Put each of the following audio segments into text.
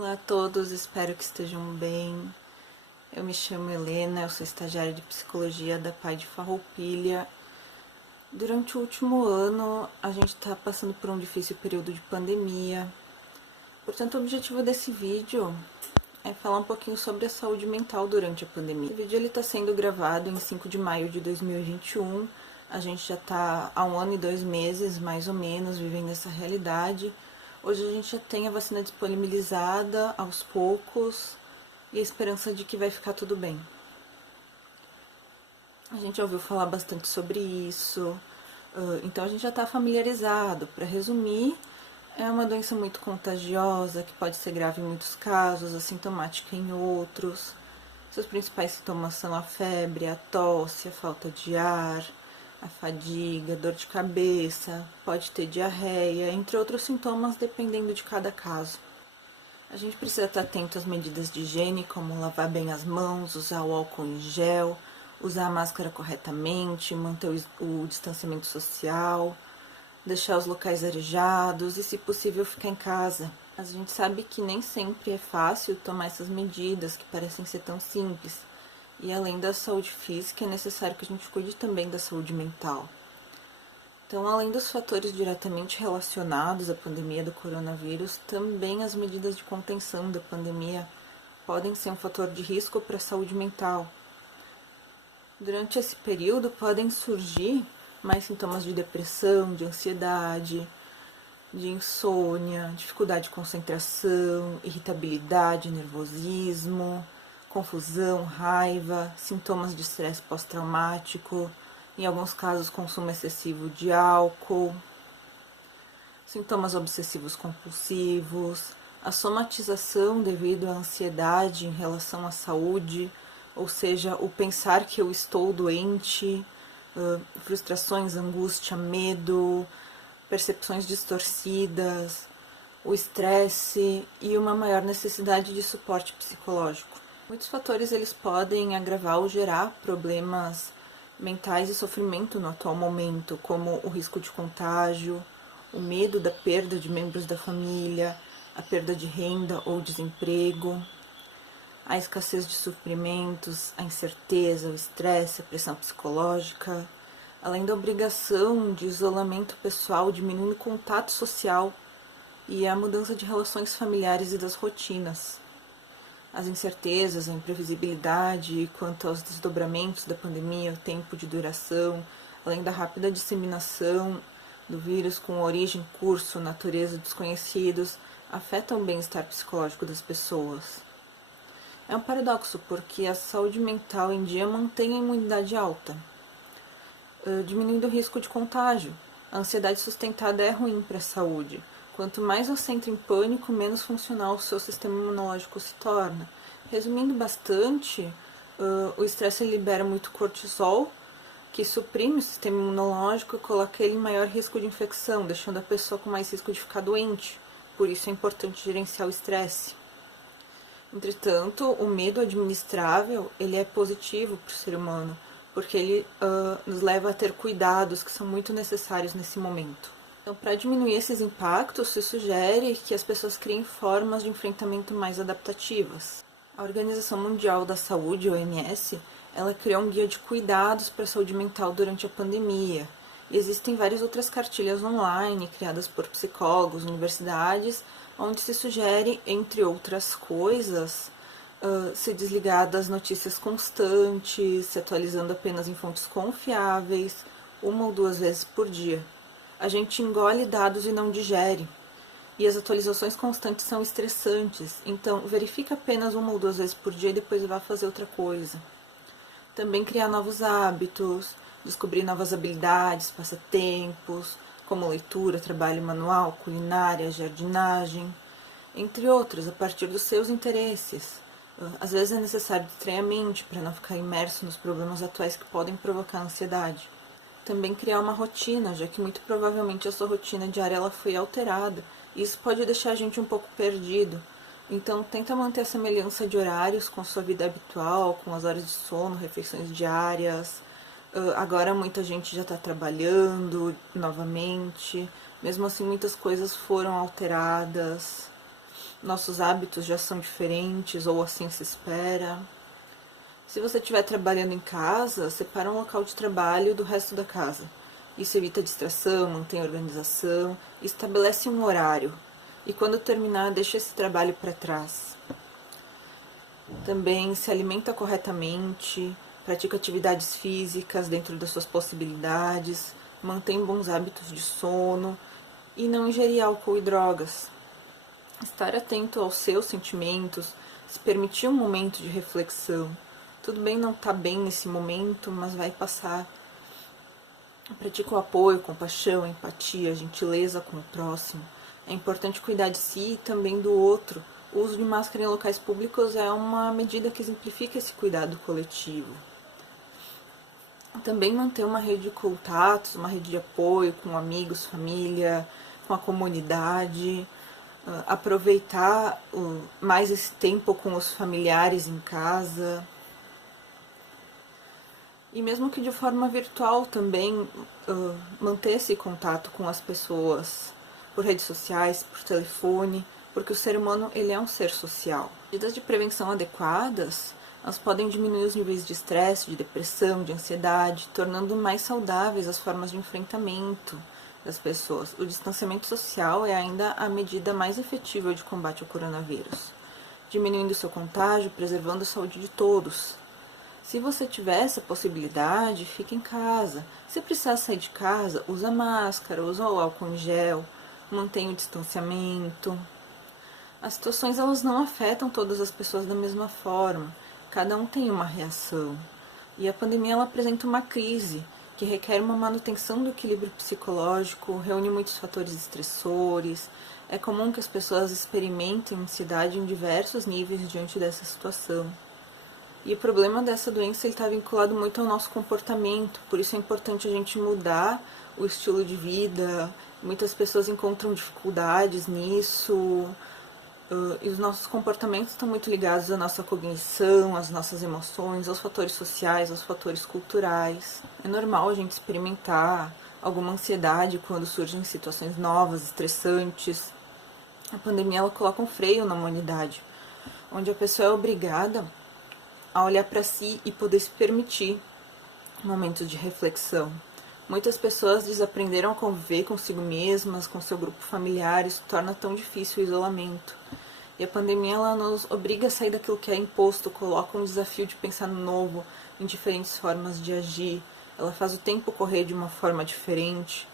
Olá a todos, espero que estejam bem. Eu me chamo Helena, eu sou estagiária de psicologia da PAI de Farroupilha. Durante o último ano, a gente está passando por um difícil período de pandemia. Portanto, o objetivo desse vídeo é falar um pouquinho sobre a saúde mental durante a pandemia. O vídeo está sendo gravado em 5 de maio de 2021. A gente já está há 1 ano e 2 meses, mais ou menos, vivendo essa realidade. Hoje a gente já tem a vacina disponibilizada aos poucos e a esperança de que vai ficar tudo bem. A gente ouviu falar bastante sobre isso, então a gente já está familiarizado. Para resumir, é uma doença muito contagiosa, que pode ser grave em muitos casos, assintomática em outros. Seus principais sintomas são a febre, a tosse, a falta de ar, a fadiga, dor de cabeça, pode ter diarreia, entre outros sintomas, dependendo de cada caso. A gente precisa estar atento às medidas de higiene, como lavar bem as mãos, usar o álcool em gel, usar a máscara corretamente, manter o distanciamento social, deixar os locais arejados e, se possível, ficar em casa. A gente sabe que nem sempre é fácil tomar essas medidas, que parecem ser tão simples. E além da saúde física, é necessário que a gente cuide também da saúde mental. Então, além dos fatores diretamente relacionados à pandemia do coronavírus, também as medidas de contenção da pandemia podem ser um fator de risco para a saúde mental. Durante esse período, podem surgir mais sintomas de depressão, de ansiedade, de insônia, dificuldade de concentração, irritabilidade, nervosismo, confusão, raiva, sintomas de estresse pós-traumático, em alguns casos consumo excessivo de álcool, sintomas obsessivos compulsivos, a somatização devido à ansiedade em relação à saúde, ou seja, o pensar que eu estou doente, frustrações, angústia, medo, percepções distorcidas, o estresse e uma maior necessidade de suporte psicológico. Muitos fatores eles podem agravar ou gerar problemas mentais e sofrimento no atual momento, como o risco de contágio, o medo da perda de membros da família, a perda de renda ou desemprego, a escassez de suprimentos, a incerteza, o estresse, a pressão psicológica, além da obrigação de isolamento pessoal, diminuindo o contato social e a mudança de relações familiares e das rotinas. As incertezas, a imprevisibilidade quanto aos desdobramentos da pandemia, o tempo de duração, além da rápida disseminação do vírus com origem, curso, natureza desconhecidos, afetam o bem-estar psicológico das pessoas. É um paradoxo, porque a saúde mental em dia mantém a imunidade alta, diminuindo o risco de contágio. A ansiedade sustentada é ruim para a saúde. Quanto mais você entra em pânico, menos funcional o seu sistema imunológico se torna. Resumindo bastante, o estresse libera muito cortisol, que suprime o sistema imunológico e coloca ele em maior risco de infecção, deixando a pessoa com mais risco de ficar doente. Por isso é importante gerenciar o estresse. Entretanto, o medo administrável ele é positivo para o ser humano, porque ele nos leva a ter cuidados que são muito necessários nesse momento. Então, para diminuir esses impactos, se sugere que as pessoas criem formas de enfrentamento mais adaptativas. A Organização Mundial da Saúde, OMS, ela criou um guia de cuidados para a saúde mental durante a pandemia. E existem várias outras cartilhas online criadas por psicólogos, universidades, onde se sugere, entre outras coisas, se desligar das notícias constantes, se atualizando apenas em fontes confiáveis, 1 ou 2 vezes por dia. A gente engole dados e não digere. E as atualizações constantes são estressantes, então verifica apenas 1 ou 2 vezes por dia e depois vá fazer outra coisa. Também criar novos hábitos, descobrir novas habilidades, passatempos, como leitura, trabalho manual, culinária, jardinagem, entre outros, a partir dos seus interesses. Às vezes é necessário distrair a mente para não ficar imerso nos problemas atuais que podem provocar ansiedade. Também criar uma rotina, já que muito provavelmente a sua rotina diária ela foi alterada, e isso pode deixar a gente um pouco perdido. Então, tenta manter a semelhança de horários com a sua vida habitual, com as horas de sono, refeições diárias. Agora muita gente já está trabalhando novamente, mesmo assim muitas coisas foram alteradas. nossos hábitos já são diferentes ou assim se espera. Se você estiver trabalhando em casa, separa um local de trabalho do resto da casa. Isso evita distração, mantém organização, estabelece um horário. E quando terminar, deixa esse trabalho para trás. Também se alimenta corretamente, pratica atividades físicas dentro das suas possibilidades, mantém bons hábitos de sono e não ingerir álcool e drogas. Estar atento aos seus sentimentos, se permitir um momento de reflexão. Tudo bem não estar bem nesse momento, mas vai passar. Pratica o apoio, compaixão, empatia, gentileza com o próximo. É importante cuidar de si e também do outro. O uso de máscara em locais públicos é uma medida que exemplifica esse cuidado coletivo. Também manter uma rede de contatos, uma rede de apoio com amigos, família, com a comunidade. Aproveitar mais esse tempo com os familiares em casa. E mesmo que de forma virtual também, manter esse contato com as pessoas por redes sociais, por telefone, porque o ser humano ele é um ser social. Medidas de prevenção adequadas, elas podem diminuir os níveis de estresse, de depressão, de ansiedade, tornando mais saudáveis as formas de enfrentamento das pessoas. O distanciamento social é ainda a medida mais efetiva de combate ao coronavírus, diminuindo seu contágio, preservando a saúde de todos. Se você tiver essa possibilidade, fique em casa. Se precisar sair de casa, usa máscara, usa o álcool em gel, mantenha o distanciamento. As situações elas não afetam todas as pessoas da mesma forma. Cada um tem uma reação. E a pandemia ela apresenta uma crise que requer uma manutenção do equilíbrio psicológico, reúne muitos fatores estressores. É comum que as pessoas experimentem ansiedade em diversos níveis diante dessa situação. E o problema dessa doença está vinculado muito ao nosso comportamento, por isso é importante a gente mudar o estilo de vida. Muitas pessoas encontram dificuldades nisso, e os nossos comportamentos estão muito ligados à nossa cognição, às nossas emoções, aos fatores sociais, aos fatores culturais. É normal a gente experimentar alguma ansiedade quando surgem situações novas, estressantes. A pandemia ela coloca um freio na humanidade, onde a pessoa é obrigada a olhar para si e poder se permitir momentos de reflexão. Muitas pessoas desaprenderam a conviver consigo mesmas, com seu grupo familiar, isso torna tão difícil o isolamento. E a pandemia ela nos obriga a sair daquilo que é imposto, coloca um desafio de pensar no novo, em diferentes formas de agir. Ela faz o tempo correr de uma forma diferente,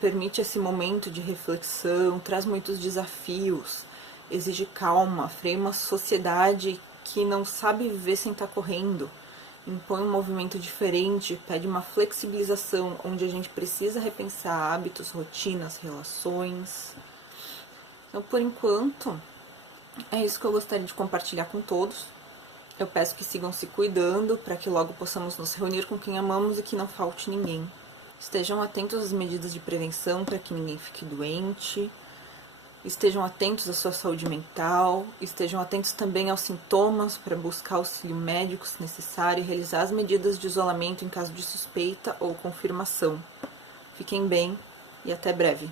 permite esse momento de reflexão, traz muitos desafios, exige calma, freia uma sociedade que não sabe viver sem estar correndo, impõe um movimento diferente, pede uma flexibilização, onde a gente precisa repensar hábitos, rotinas, relações. Então, por enquanto, é isso que eu gostaria de compartilhar com todos. Eu peço que sigam se cuidando, para que logo possamos nos reunir com quem amamos e que não falte ninguém. Estejam atentos às medidas de prevenção para que ninguém fique doente. Estejam atentos à sua saúde mental, estejam atentos também aos sintomas para buscar auxílio médico se necessário e realizar as medidas de isolamento em caso de suspeita ou confirmação. Fiquem bem e até breve.